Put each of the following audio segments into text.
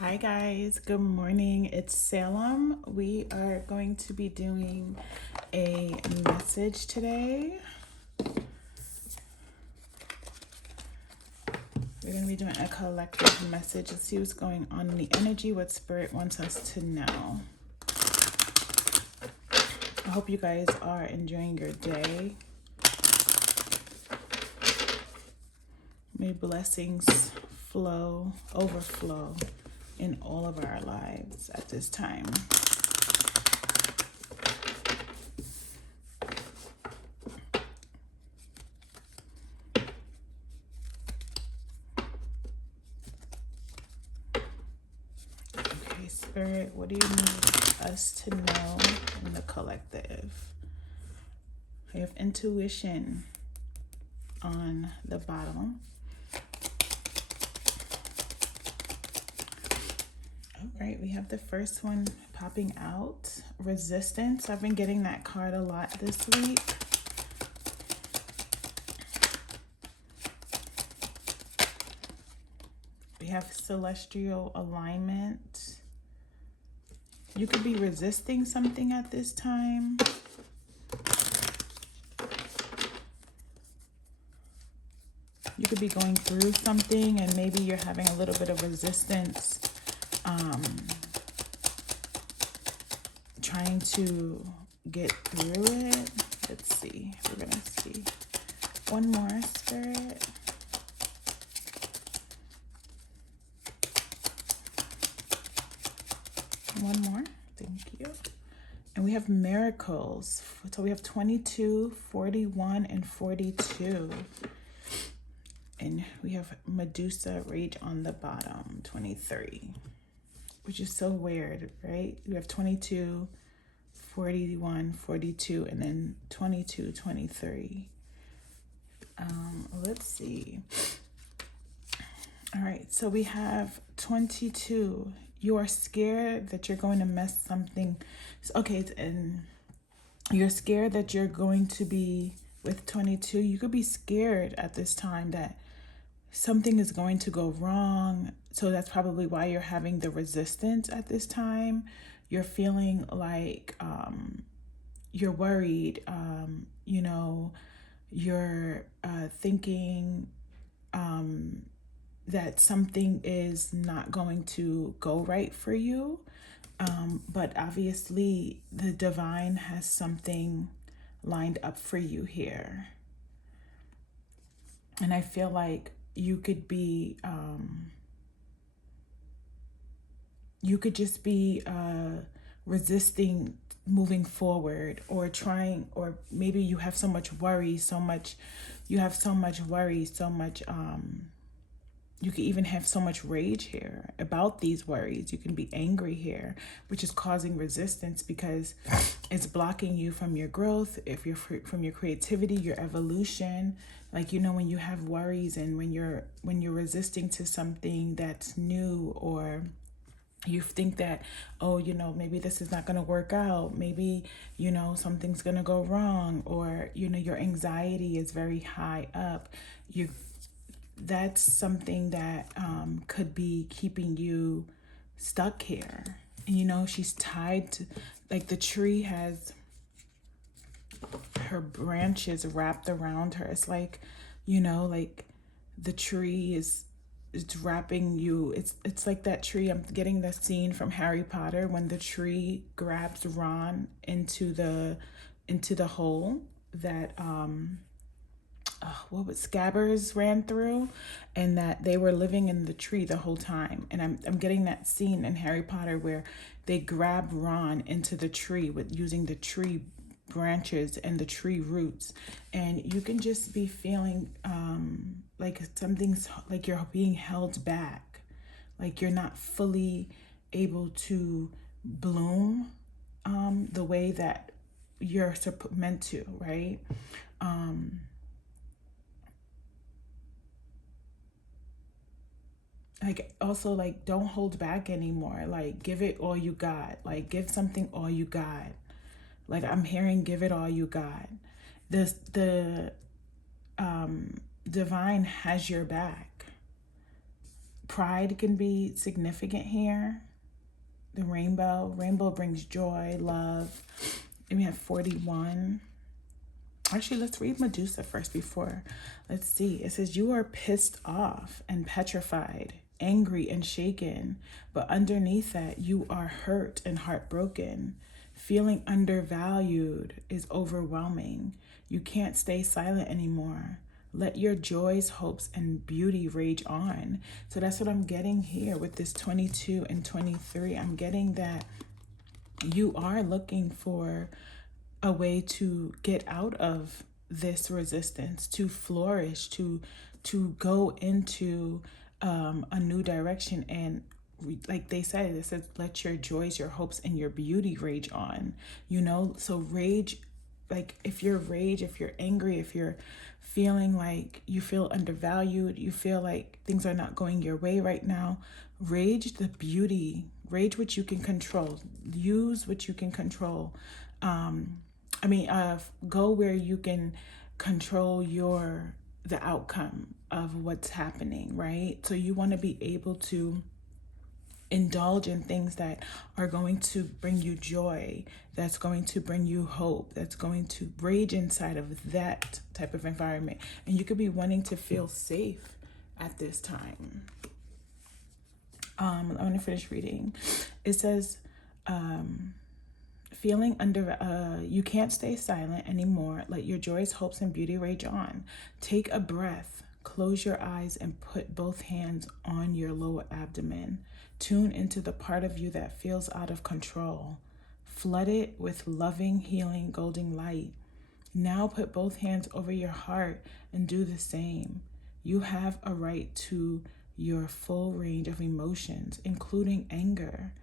Hi guys, good morning. It's Salem. We are going to be doing a message today. We're going to be doing a collective message. Let's see what's going on in the energy, what spirit wants us to know. I hope you guys are enjoying your day. May blessings overflow in all of our lives at this time. Okay, Spirit, what do you need us to know in the collective? I have intuition on the bottom. All right, we have the first one popping out, resistance. I've been getting that card a lot this week. We have celestial alignment. You could be resisting something at this time. You could be going through something and maybe you're having a little bit of resistance, trying to get through it. Let's see. We're going to see. One more, Spirit. One more. Thank you. And we have miracles. So we have 22, 41, and 42. And we have Medusa Rage on the bottom, 23. Which is so weird, right? We have 22, 41, 42, and then 22, 23. Let's see. All right, so we have 22. You are scared that you're going to mess something. Okay, and you're scared that you're going to be with 22. You could be scared at this time that something is going to go wrong. So that's probably why you're having the resistance at this time. You're feeling like you're worried. You're thinking that something is not going to go right for you. But obviously the divine has something lined up for you here. And I feel like you could be, you could just be resisting moving forward or trying, or maybe you have so much worry, you could even have so much rage here about these worries. You can be angry here, which is causing resistance because it's blocking you from your growth, from your creativity, your evolution. Like, when you have worries and when you're resisting to something that's new, or you think that, maybe this is not going to work out. Maybe, something's going to go wrong, or, your anxiety is very high up. That's something that could be keeping you stuck here. And, she's tied to, like, the tree has her branches wrapped around her. It's like, like the tree it's wrapping you. It's like that tree. I'm getting the scene from Harry Potter when the tree grabs Ron into the hole that Scabbers ran through, and that they were living in the tree the whole time. And I'm getting that scene in Harry Potter where they grab Ron into the tree with using the tree branches and the tree roots. And you can just be feeling like something's, like you're being held back, like you're not fully able to bloom the way that you're meant to, right? Like, also, like, don't hold back anymore. Like, give it all you got. Like, give something all you got. Like, I'm hearing, give it all you got. The divine has your back. Pride can be significant here. The rainbow. Rainbow brings joy, love. And we have 41. Actually, let's read Medusa first before. Let's see. It says, you are pissed off and petrified, angry and shaken. But underneath that, you are hurt and heartbroken. Feeling undervalued is overwhelming. You can't stay silent anymore. Let your joys, hopes, and beauty rage on. So that's what I'm getting here with this 22 and 23. I'm getting that you are looking for a way to get out of this resistance, to flourish, to go into a new direction. And like they said, it says, let your joys, your hopes, and your beauty rage on. So rage, like if you're angry, if you're feeling like you feel undervalued, you feel like things are not going your way right now, rage the beauty, rage what you can control, use what you can control. Go where you can control the outcome of what's happening, right? So you want to be able to indulge in things that are going to bring you joy, that's going to bring you hope, that's going to rage inside of that type of environment. And you could be wanting to feel safe at this time. I'm going to finish reading. It says, feeling you can't stay silent anymore. Let your joys, hopes, and beauty rage on. Take a breath, close your eyes, and put both hands on your lower abdomen. Tune into the part of you that feels out of control. Flood it with loving, healing, golden light. Now put both hands over your heart and do the same. You have a right to your full range of emotions, including anger.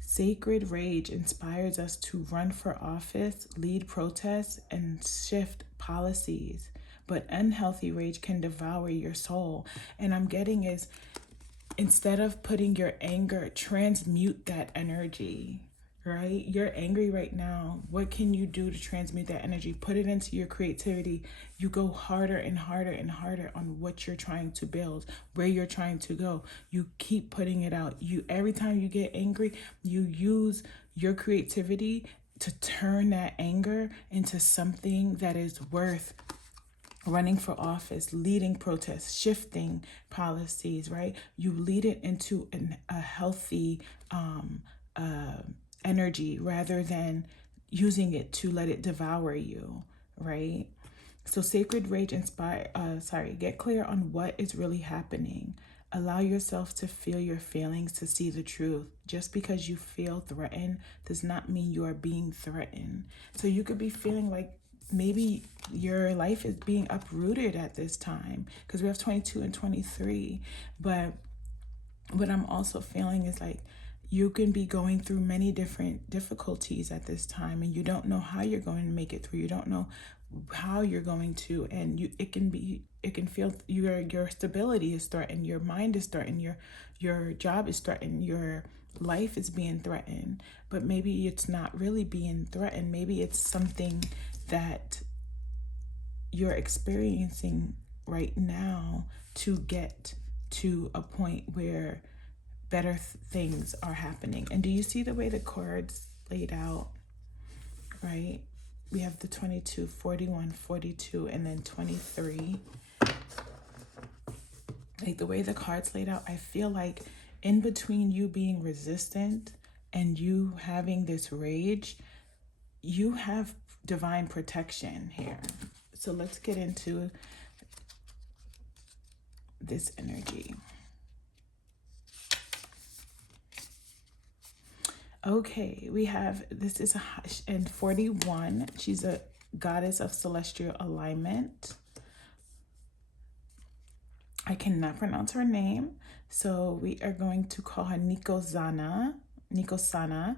Sacred rage inspires us to run for office, lead protests, and shift policies. But unhealthy rage can devour your soul. And I'm getting is, instead of putting your anger, transmute that energy, right? You're angry right now. What can you do to transmute that energy? Put it into your creativity. You go harder and harder and harder on what you're trying to build, where you're trying to go. You keep putting it out. Every time you get angry, you use your creativity to turn that anger into something that is worth running for office, leading protests, shifting policies, right? You lead it into a healthy energy rather than using it to let it devour you, right? So sacred rage get clear on what is really happening. Allow yourself to feel your feelings, to see the truth. Just because you feel threatened does not mean you are being threatened. So you could be feeling like maybe your life is being uprooted at this time, because we have 22 and 23. But what I'm also feeling is like you can be going through many different difficulties at this time, and you don't know how you're going to make it through. You don't know how you're going to, and it can feel your stability is threatened, your mind is threatened, your job is threatened, your life is being threatened. But maybe it's not really being threatened. Maybe it's something that you're experiencing right now to get to a point where better things are happening. And do you see the way the cards laid out, right? We have the 22, 41, 42, and then 23. Like the way the cards laid out, I feel like in between you being resistant and you having this rage, you have divine protection here. So let's get into this energy. Okay, we have, this is in 41. She's a goddess of celestial alignment. I cannot pronounce her name, so we are going to call her Nikosana. Nikosana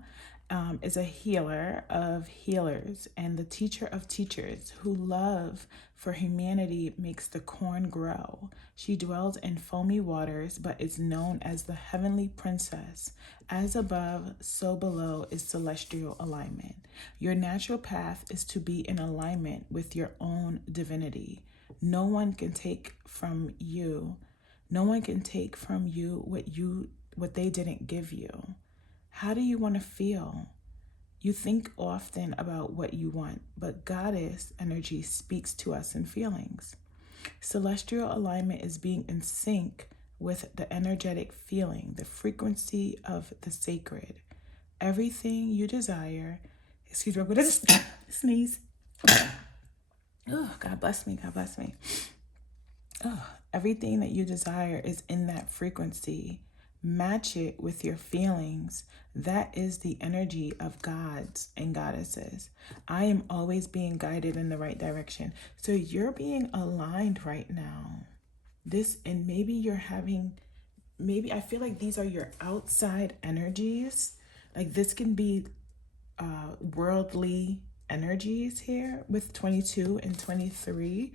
is a healer of healers and the teacher of teachers, who love for humanity makes the corn grow. She dwells in foamy waters, but is known as the heavenly princess. As above, so below is celestial alignment. Your natural path is to be in alignment with your own divinity. No one can take from you. No one can take from you what they didn't give you. How do you want to feel? You think often about what you want, but goddess energy speaks to us in feelings. Celestial alignment is being in sync with the energetic feeling, the frequency of the sacred. Everything you desire, excuse me, I'm going to sneeze. Oh, God bless me, God bless me. Oh, everything that you desire is in that frequency. Match it with your feelings. That is the energy of gods and goddesses. I am always being guided in the right direction. So you're being aligned right now. And maybe you're having, maybe I feel like these are your outside energies. Like this can be worldly energies here with 22 and 23.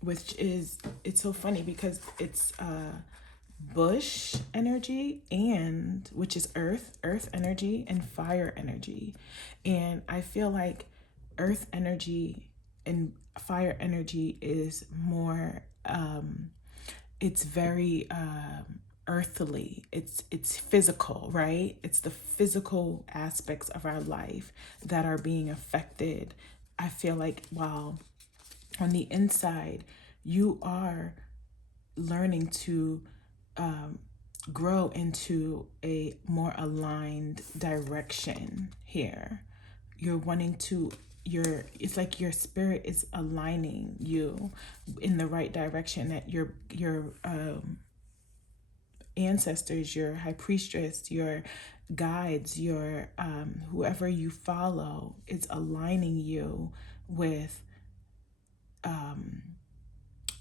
Which is, it's so funny because it's bush energy, and which is earth energy, and fire energy. And I feel like earth energy and fire energy is more it's very earthly. It's physical, right? It's the physical aspects of our life that are being affected. I feel like while on the inside, you are learning to grow into a more aligned direction here. You're wanting to, it's like your spirit is aligning you in the right direction, that your ancestors, your high priestess, your guides, your whoever you follow is aligning you with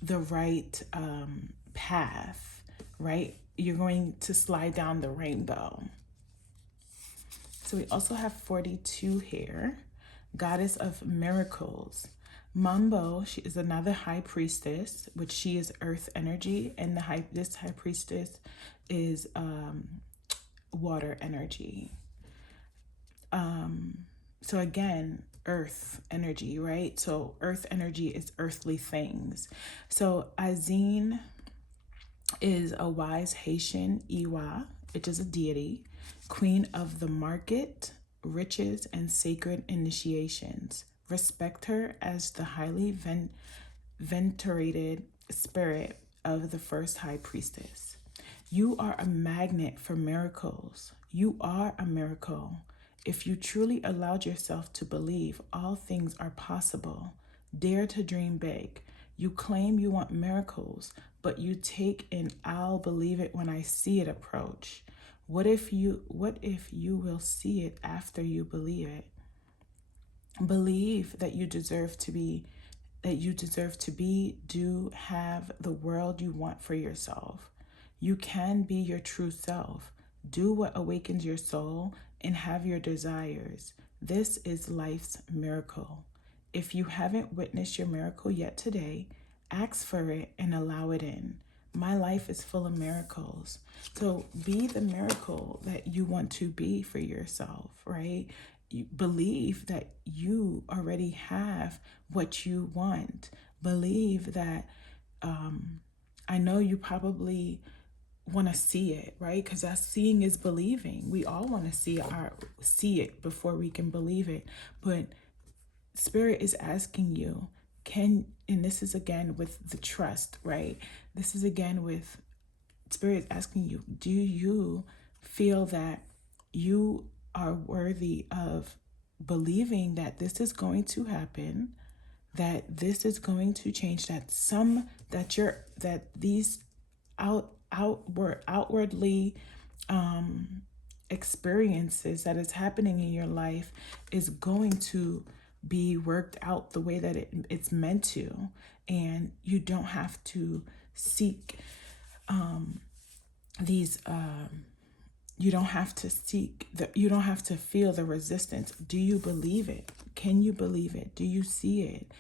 the right path, right? You're going to slide down the rainbow. So we also have 42 here, goddess of miracles. Mambo, she is another high priestess, which she is earth energy, and this high priestess is water energy. So again, earth energy, right? So earth energy is earthly things. So Azine is a wise Haitian Iwa, which is a deity, queen of the market, riches, and sacred initiations. Respect her as the highly venerated spirit of the first high priestess. You are a magnet for miracles. You are a miracle. If you truly allowed yourself to believe all things are possible, dare to dream big. You claim you want miracles, but you take an "I'll believe it when I see it" approach. What if you will see it after you believe it? Believe that you deserve to be, do, have the world you want for yourself. You can be your true self. Do what awakens your soul and have your desires. This is life's miracle. If you haven't witnessed your miracle yet today, ask for it and allow it in. My life is full of miracles. So be the miracle that you want to be for yourself, right? You believe that you already have what you want. Believe that, I know you probably want to see it, right? Because that seeing is believing. We all want to see it before we can believe it. But Spirit is asking you, and this is again with the trust, right? This is again with Spirit asking you, do you feel that you are worthy of believing that this is going to happen, that this is going to change, that these outwardly experiences that is happening in your life is going to be worked out the way that it's meant to, and you don't have to seek you don't have to feel the resistance. Do you believe it? Can you believe it? Do you see it?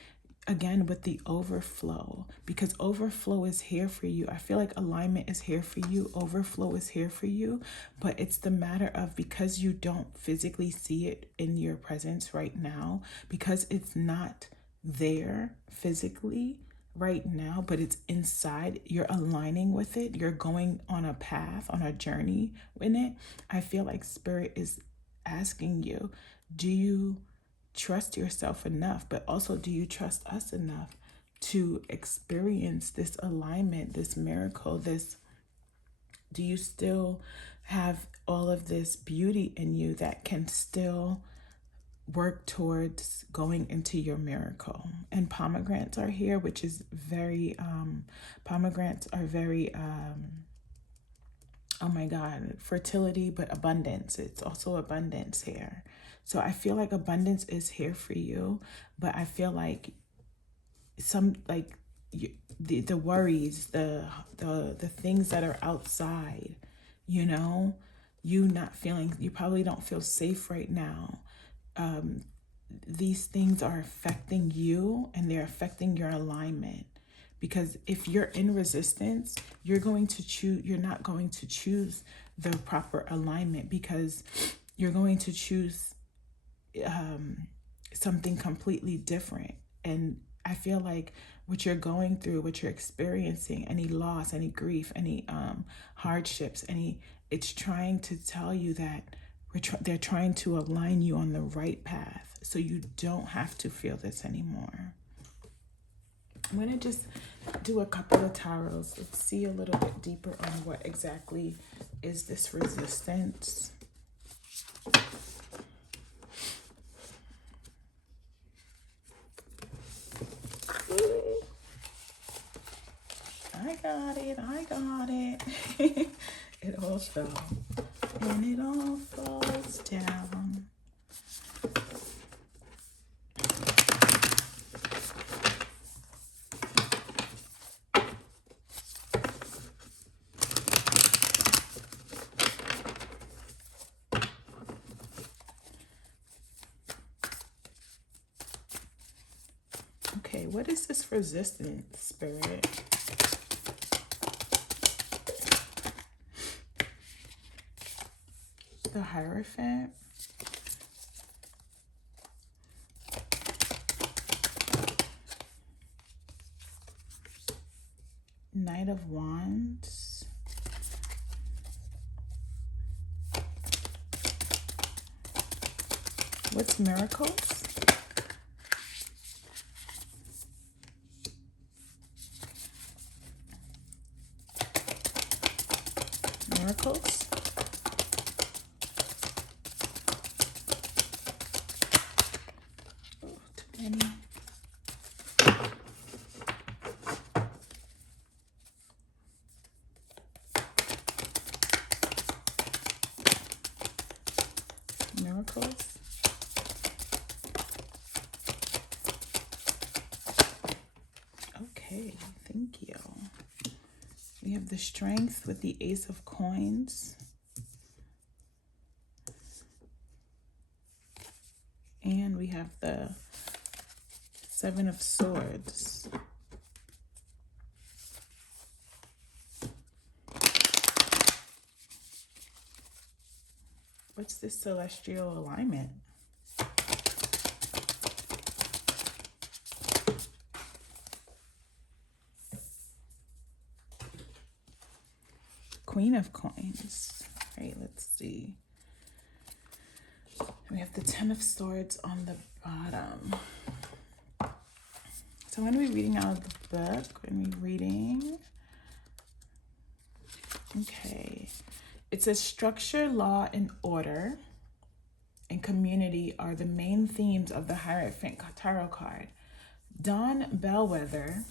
Again, with the overflow, because overflow is here for you. I feel like alignment is here for you. Overflow is here for you, but it's the matter of, because you don't physically see it in your presence right now, because it's not there physically, right now, but it's inside. You're aligning with it. You're going on a path, on a journey in it. I feel like Spirit is asking you, do you trust yourself enough? But also, do you trust us enough to experience this alignment, this miracle, this, do you still have all of this beauty in you that can still work towards going into your miracle? And pomegranates are here, which is very pomegranates are very oh my god, fertility, but abundance. It's also abundance here. So I feel like abundance is here for you, but I feel like some, like, the worries, the things that are outside, you know, you not feeling, you probably don't feel safe right now. These things are affecting you, and they're affecting your alignment. Because if you're in resistance, you're not going to choose the proper alignment, because you're going to choose something completely different. And I feel like what you're going through, what you're experiencing, any loss, any grief, any hardships, it's trying to tell you that they're trying to align you on the right path, so you don't have to feel this anymore. I'm going to just do a couple of tarots. Let's see a little bit deeper on what exactly is this resistance. I got it. It all fell. And it all falls down. Okay, what is this resistance, Spirit? The Hierophant. Knight of Wands. What's miracles? Miracles. Oh, too many. Miracles. Okay, thank you. We have the Strength with the Ace of Coins. And we have the Seven of Swords. What's this celestial alignment? Queen of Coins. All right, let's see. We have the Ten of Swords on the bottom. So I'm going to be reading out of the book. I'm going to be reading. Okay. It says structure, law, and order, and community are the main themes of the Hierophant Tarot card. Dawn Bellwether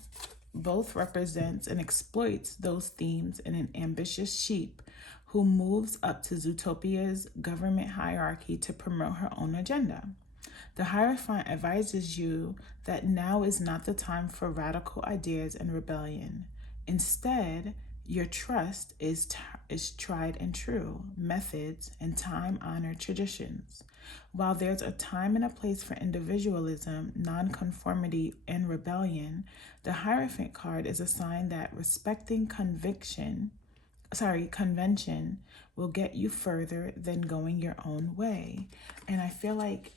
both represents and exploits those themes in an ambitious sheep who moves up to Zootopia's government hierarchy to promote her own agenda. The Hierophant advises you that now is not the time for radical ideas and rebellion. Instead, your trust is tried and true methods and time-honored traditions. While there's a time and a place for individualism, nonconformity, and rebellion, the Hierophant card is a sign that respecting convention will get you further than going your own way. And I feel like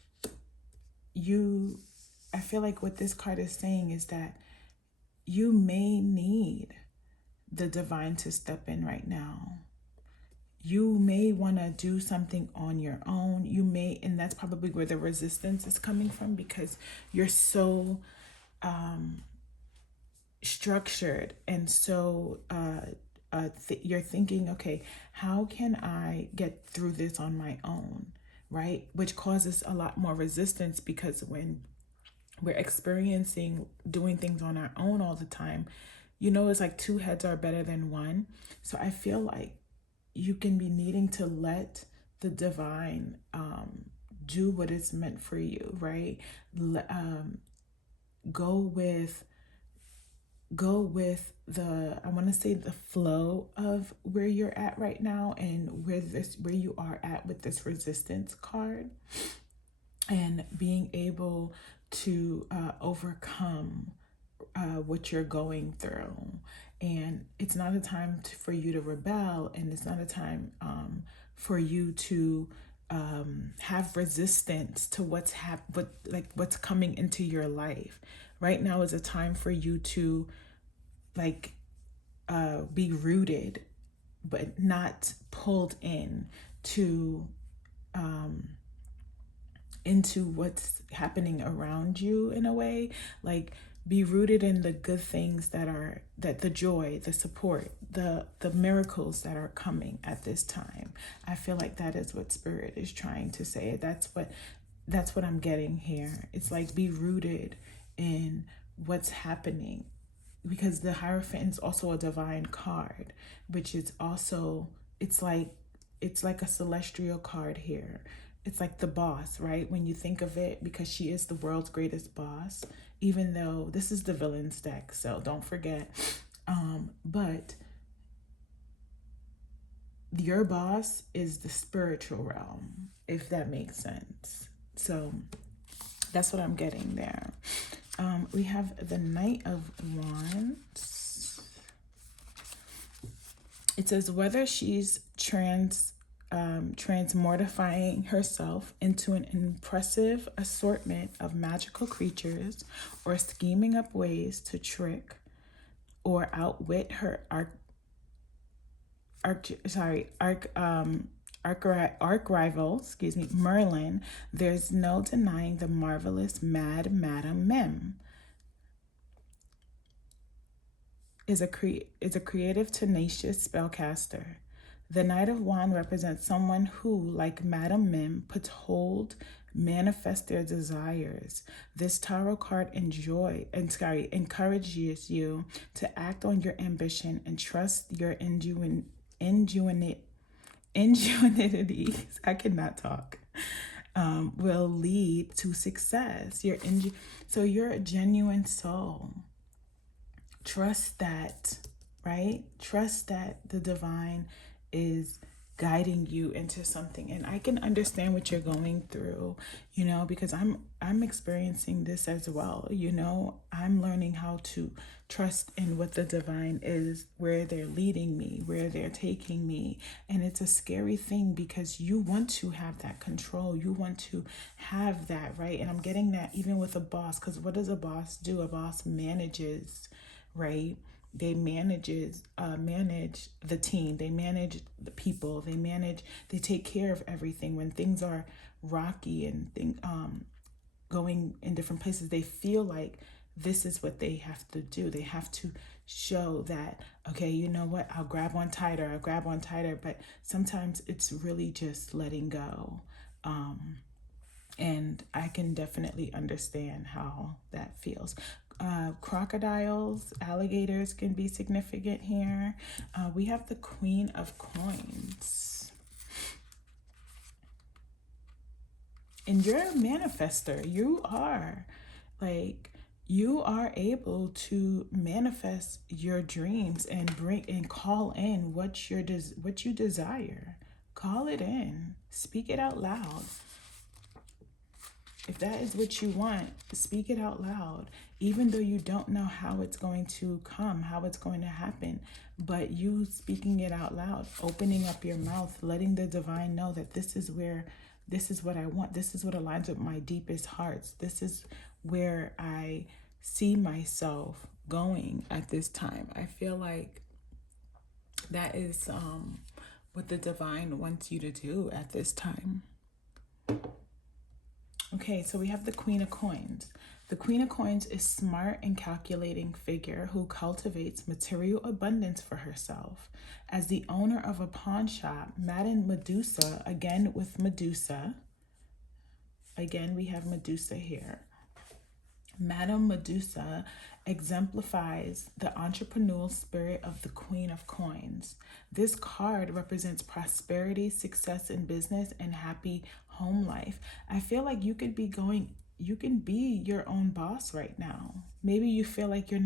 what this card is saying is that you may need the divine to step in right now. You may want to do something on your own. You may, and that's probably where the resistance is coming from, because you're so structured and so you're thinking, okay, how can I get through this on my own, right? Which causes a lot more resistance, because when we're experiencing doing things on our own all the time, it's like two heads are better than one. So I feel like you can be needing to let the divine do what it's meant for you, right? Go with the, I want to say, the flow of where you're at right now, and where you are at with this resistance card, and being able to overcome what you're going through. And it's not a time for you to rebel, and it's not a time for you to have resistance to what's coming into your life. Right now is a time for you to be rooted, but not pulled in to into what's happening around you, in a way. Like, be rooted in the good things that the joy, the support, the miracles that are coming at this time. I feel like that is what Spirit is trying to say. That's what I'm getting here. It's like, be rooted in what's happening, because the Hierophant is also a divine card, which is also, it's like a celestial card here. It's like the boss, right? When you think of it, because she is the world's greatest boss, even though this is the villain's deck, so don't forget. But your boss is the spiritual realm, if that makes sense. So that's what I'm getting there. We have the Knight of Wands. It says, whether she's transmortifying herself into an impressive assortment of magical creatures, or scheming up ways to trick or outwit her arch rival, Merlin, there's no denying the marvelous Mad Madam Mim is a creative, tenacious spellcaster. The Knight of Wands represents someone who, like Madam Mim, puts hold, manifest their desires. This tarot card encourages you to act on your ambition and trust your ingenuity. I cannot talk. Will lead to success. So you're a genuine soul. Trust that, right? Trust that the divine is guiding you into something. And I can understand what you're going through, because I'm experiencing this as well. I'm learning how to trust in what the divine is, where they're leading me, where they're taking me. And it's a scary thing, because you want to have that control. You want to have that, right? And I'm getting that even with a boss, because what does a boss do? A boss manages, right? They manage the team. They manage the people. They take care of everything. When things are rocky and going in different places, they feel like this is what they have to do. They have to show that, okay, you know what? I'll grab on tighter. But sometimes it's really just letting go. And I can definitely understand how that feels. Crocodiles, alligators can be significant here. We have the Queen of Coins. And you're a manifester. You are able to manifest your dreams and call in what you desire. Call it in. Speak it out loud. If that is what you want, speak it out loud, even though you don't know how it's going to come, how it's going to happen. But you speaking it out loud, opening up your mouth, letting the divine know that this is what I want. This is what aligns with my deepest hearts. This is where I see myself going at this time. I feel like that is what the divine wants you to do at this time. Okay, so we have the Queen of Coins. The Queen of Coins is smart and calculating figure who cultivates material abundance for herself. As the owner of a pawn shop, Madame Medusa, again with Medusa, again we have Medusa here. Madame Medusa exemplifies the entrepreneurial spirit of the Queen of Coins. This card represents prosperity, success in business, and happy home life. I feel like you can be your own boss right now. Maybe you feel like you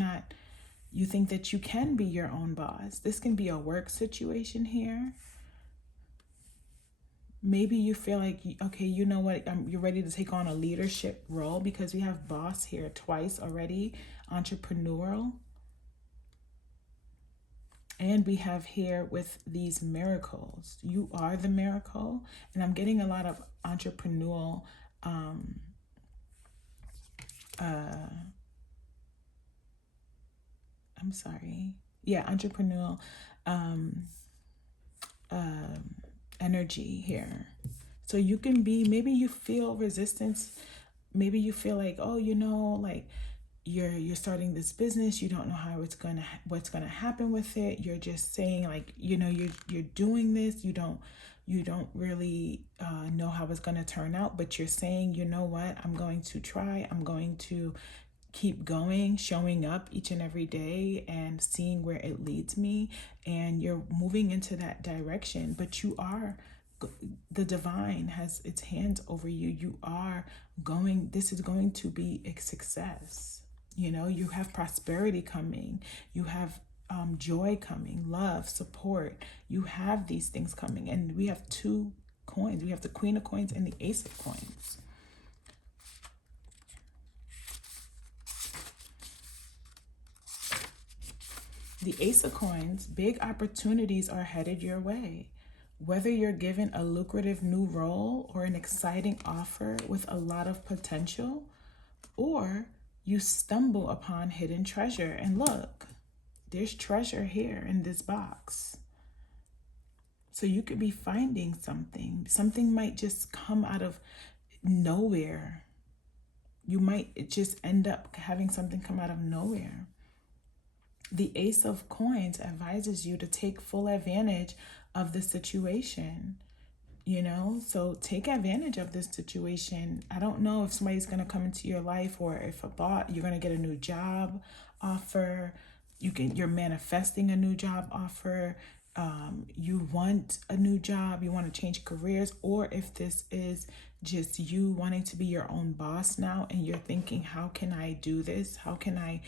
think that you can be your own boss. This can be a work situation here. Maybe you feel like, okay, you know what, you're ready to take on a leadership role, because we have boss here twice already, entrepreneurial. And we have here with these miracles. You are the miracle. And I'm getting a lot of entrepreneurial, entrepreneurial energy here. So you can be, maybe you feel resistance. Maybe you feel like, oh, like you're starting this business, you don't know what's gonna happen with it. You're just saying, like, you're doing this, you don't really know how it's gonna turn out, but you're saying, you know what, I'm going to try, I'm going to keep going, showing up each and every day and seeing where it leads me. And you're moving into that direction, but the divine has its hands over you. You are this is going to be a success. You have prosperity coming. You have joy coming, love, support. You have these things coming. And we have two coins. We have the Queen of Coins and the Ace of Coins. The Ace of Coins, big opportunities are headed your way. Whether you're given a lucrative new role or an exciting offer with a lot of potential, or you stumble upon hidden treasure. And look, there's treasure here in this box. So you could be finding something. Something might just come out of nowhere. You might just end up having something come out of nowhere. The Ace of Coins advises you to take full advantage of the situation, so take advantage of this situation. I don't know if somebody's going to come into your life, or if you're going to get a new job offer. You're manifesting a new job offer. You want a new job, you want to change careers, or if this is just you wanting to be your own boss now, and you're thinking, how can I do this? How can I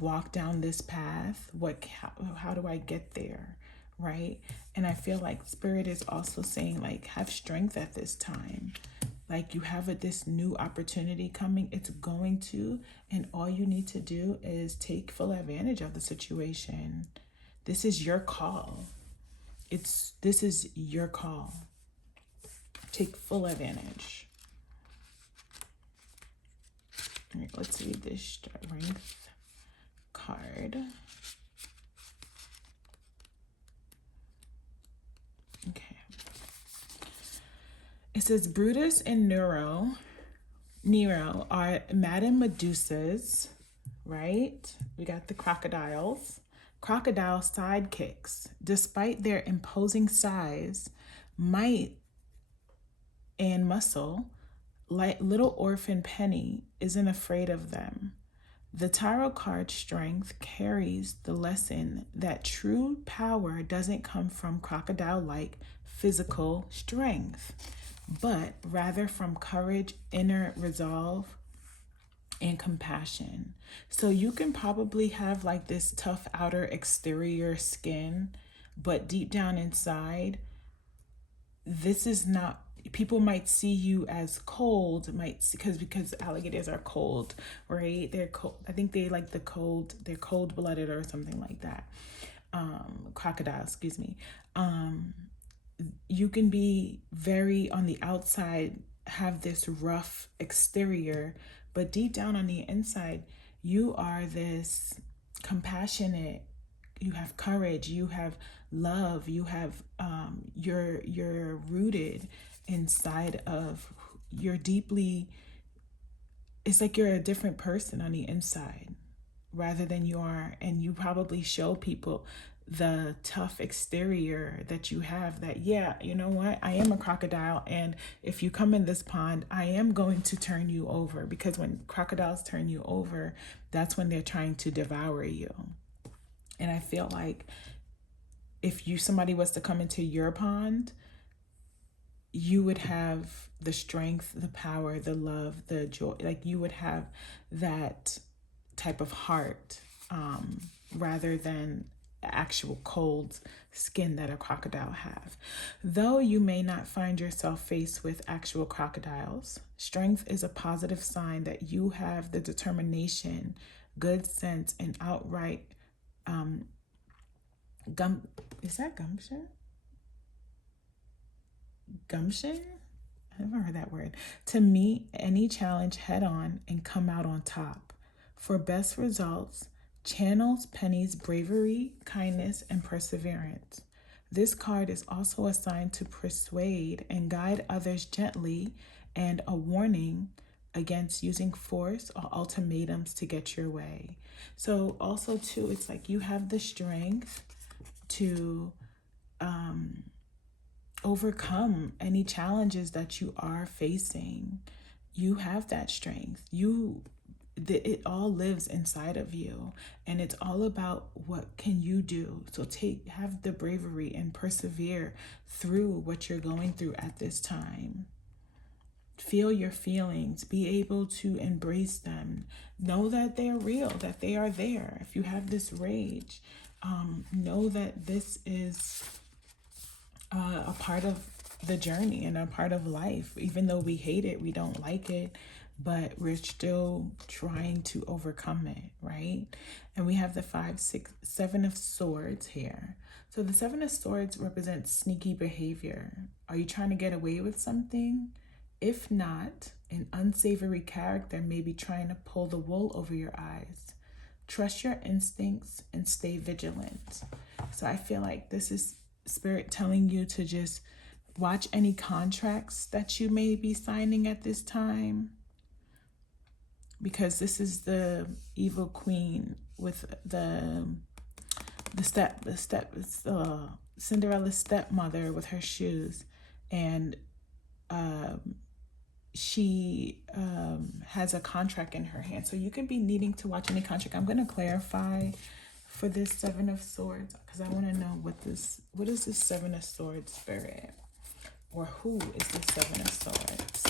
walk down this path? How do I get there? Right? And I feel like Spirit is also saying, like, have strength at this time. Like, you have this new opportunity coming. It's going to, and all you need to do is take full advantage of the situation. This is your call. This is your call. Take full advantage. All right, let's read this Strength card. Okay. It says Brutus and Nero are Madame Medusas, right? We got the crocodile sidekicks. Despite their imposing size, might, and muscle, like little orphan Penny isn't afraid of them. The tarot card Strength carries the lesson that true power doesn't come from crocodile-like physical strength, but rather from courage, inner resolve, and compassion. So you can probably have like this tough outer exterior skin, but deep down inside, this is not, people might see you as cold, because alligators are cold, right? They're cold. I think they like the cold, they're cold-blooded or something like that. Crocodile, excuse me. You can be very on the outside, have this rough exterior, but deep down on the inside, you are this compassionate, you have courage, you have love, you have you're rooted inside of, you're deeply, it's like you're a different person on the inside rather than you are, and you probably show people the tough exterior that you have, that yeah, you know what, I am a crocodile, and if you come in this pond, I am going to turn you over, because when crocodiles turn you over, that's when they're trying to devour you. And I feel like if somebody was to come into your pond, you would have the strength, the power, the love, the joy, like you would have that type of heart, rather than actual cold skin that a crocodile have. Though you may not find yourself faced with actual crocodiles, strength is a positive sign that you have the determination, good sense, and outright is that gumption? Gumption? I've never heard that word. To meet any challenge head on and come out on top. For best results, channels Penny's bravery, kindness, and perseverance. This card is also assigned to persuade and guide others gently, and a warning against using force or ultimatums to get your way. So also too, it's like you have the strength to overcome any challenges that you are facing. You have that strength. It all lives inside of you, and it's all about what can you do. So have the bravery and persevere through what you're going through at this time. Feel your feelings, be able to embrace them, know that they're real, that they are there. If you have this rage, know that this is a part of the journey and a part of life. Even though we hate it, we don't like it, but we're still trying to overcome it, right? And we have the 7 of Swords here. So the 7 of Swords represents sneaky behavior. Are you trying to get away with something? If not, an unsavory character may be trying to pull the wool over your eyes. Trust your instincts and stay vigilant. So I feel like this is Spirit telling you to just watch any contracts that you may be signing at this time, because this is the evil queen with the Cinderella's stepmother with her shoes, and she has a contract in her hand. So you could be needing to watch any contract. I'm going to clarify for this 7 of Swords, because I want to know what is this 7 of Swords, Spirit? Or who is this 7 of Swords?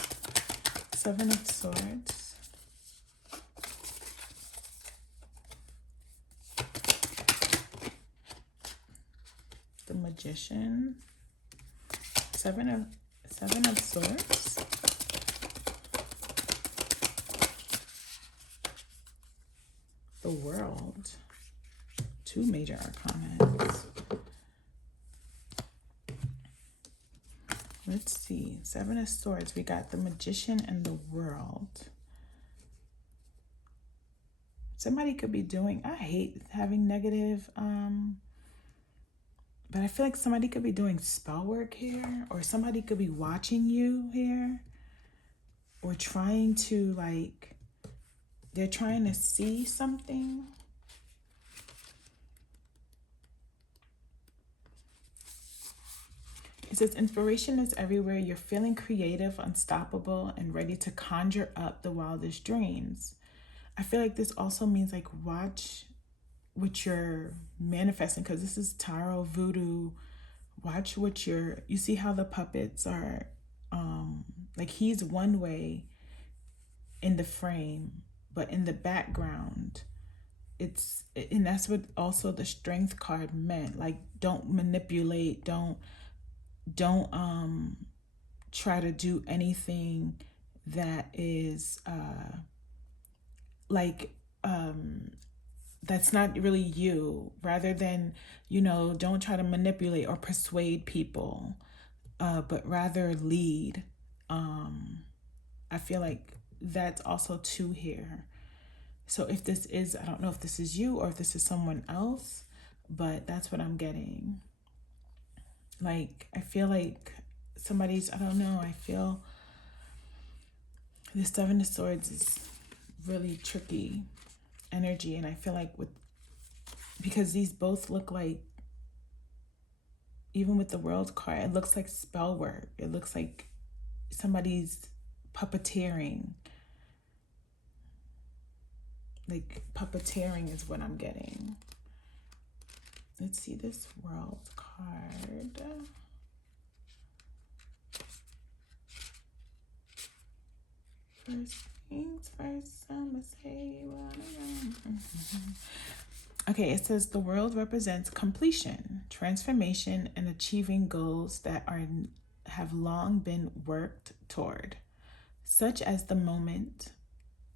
7 of Swords. The Magician. 7 of Swords. The World. 2 major arcanas. Let's see. 7 of Swords. We got the Magician and the World. Somebody could be doing, I hate having negative, but I feel like somebody could be doing spell work here, or somebody could be watching you here, or trying to, like, they're trying to see something. It says inspiration is everywhere. You're feeling creative, unstoppable, and ready to conjure up the wildest dreams. I feel like this also means like watch what you're manifesting, because this is tarot, voodoo. Watch what you see how the puppets are, like he's one way in the frame, but in the background, and that's what also the Strength card meant. Like, don't manipulate, don't try to do anything that is that's not really you, rather than, don't try to manipulate or persuade people, but rather lead. I feel like that's also too here. So if this is, I don't know if this is you or if this is someone else, but that's what I'm getting. Like, I feel like somebody's, I don't know, I feel the Seven of Swords is really tricky energy. And I feel like because these both look like, even with the World card, it looks like spell work. It looks like somebody's puppeteering. Like, puppeteering is what I'm getting. Let's see this World card. First things first, I'ma say what I want. Okay, it says the world represents completion, transformation, and achieving goals that have long been worked toward, such as the moment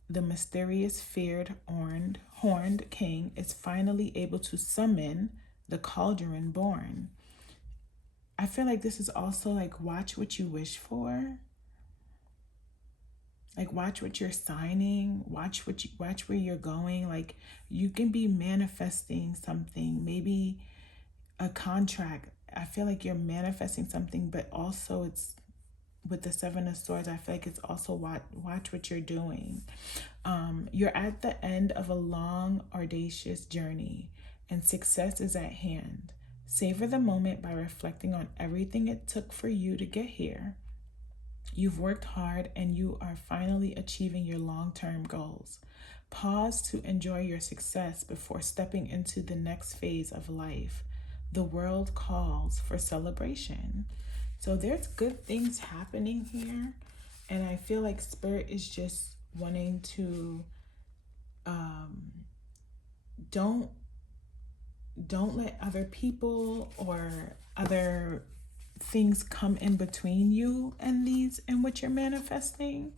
the mysterious feared horned king is finally able to summon the cauldron born. I feel like this is also like, watch what you wish for. Like, watch what you're signing, watch where you're going. Like, you can be manifesting something, maybe a contract. I feel like you're manifesting something, but also it's with the Seven of Swords. I feel like it's also watch what you're doing. You're at the end of a long, audacious journey, and success is at hand. Savor the moment by reflecting on everything it took for you to get here. You've worked hard and you are finally achieving your long-term goals. Pause to enjoy your success before stepping into the next phase of life. The world calls for celebration. So there's good things happening here. And I feel like Spirit is just wanting to don't let other people or other things come in between you and what you're manifesting.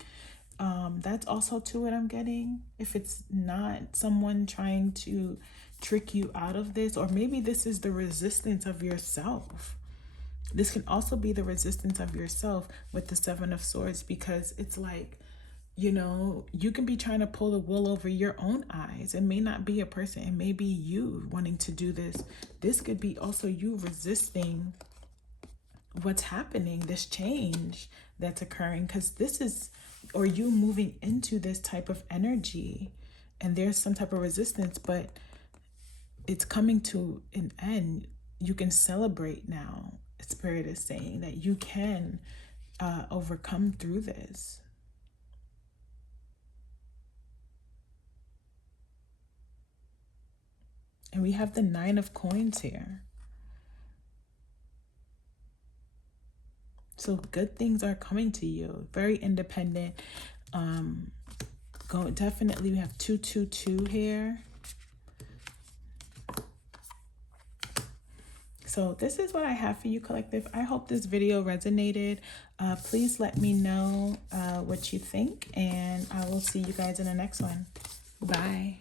That's also to what I'm getting. If it's not someone trying to trick you out of this, or maybe this is the resistance of yourself. This can also be the resistance of yourself with the Seven of Swords, because it's like, you know, you can be trying to pull the wool over your own eyes. It may not be a person. It may be you wanting to do this. This could be also you resisting what's happening, this change that's occurring, because this is, or you moving into this type of energy, and there's some type of resistance, but it's coming to an end. You can celebrate now. Spirit is saying that you can overcome through this. And we have the Nine of Coins here. So good things are coming to you. Very independent. Definitely we have 222 here. So this is what I have for you, collective. I hope this video resonated. Please let me know what you think, and I will see you guys in the next one. Bye.